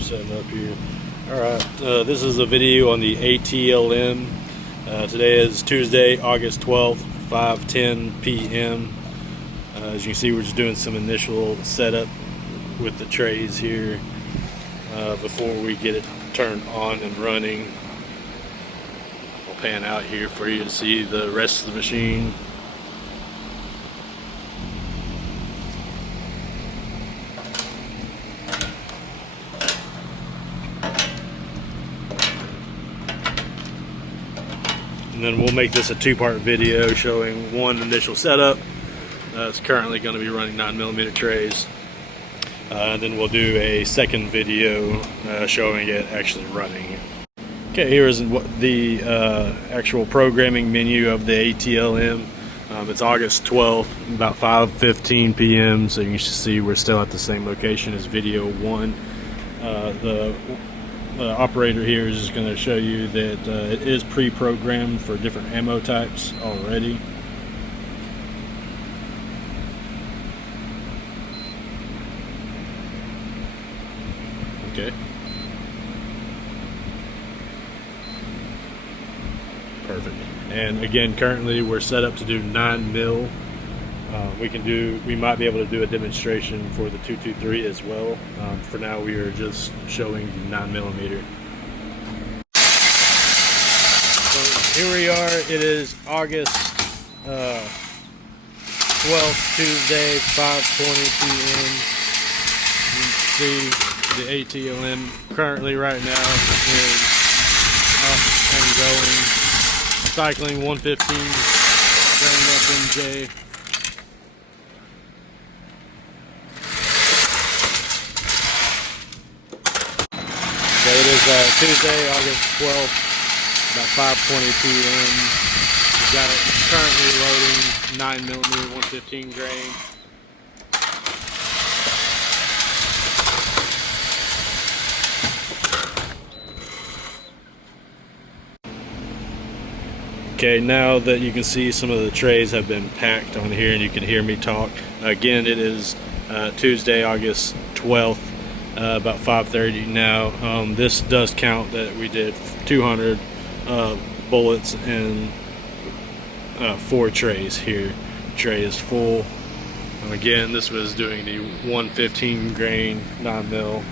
setting up here. Alright, this is a video on the ATLM. Today is Tuesday, August 12th, 5:10 p.m. As you can see, we're just doing some initial setup with the trays here before we get it turned on and running. I'll pan out here for you to see the rest of the machine. And then we'll make this a two-part video showing one initial setup. It's currently going to be running 9mm trays. And then we'll do a second video showing it actually running. Okay, here is what the actual programming menu of the ATLM. It's August 12th, about 5:15 p.m. So you can see we're still at the same location as video 1. The operator here is just going to show you that it is pre-programmed for different ammo types already. Okay. Perfect. And again, currently we're set up to do 9mm. We might be able to do a demonstration for the 223 as well. For now, we are just showing the 9mm. So here we are. It is August 12th, Tuesday, 5:20 p.m. You can see the ATLM currently right now is up and going, cycling 115 grain FMJ. So it is Tuesday, August 12th, about 5:20 p.m. We've got it currently loading 9mm 115 grain. Okay, now that you can see some of the trays have been packed on here and you can hear me talk. Again, it is Tuesday, August 12th. About 5:30 now. This does count that we did 200 bullets and 4 trays here. Tray is full. Again, this was doing the 115 grain 9mm.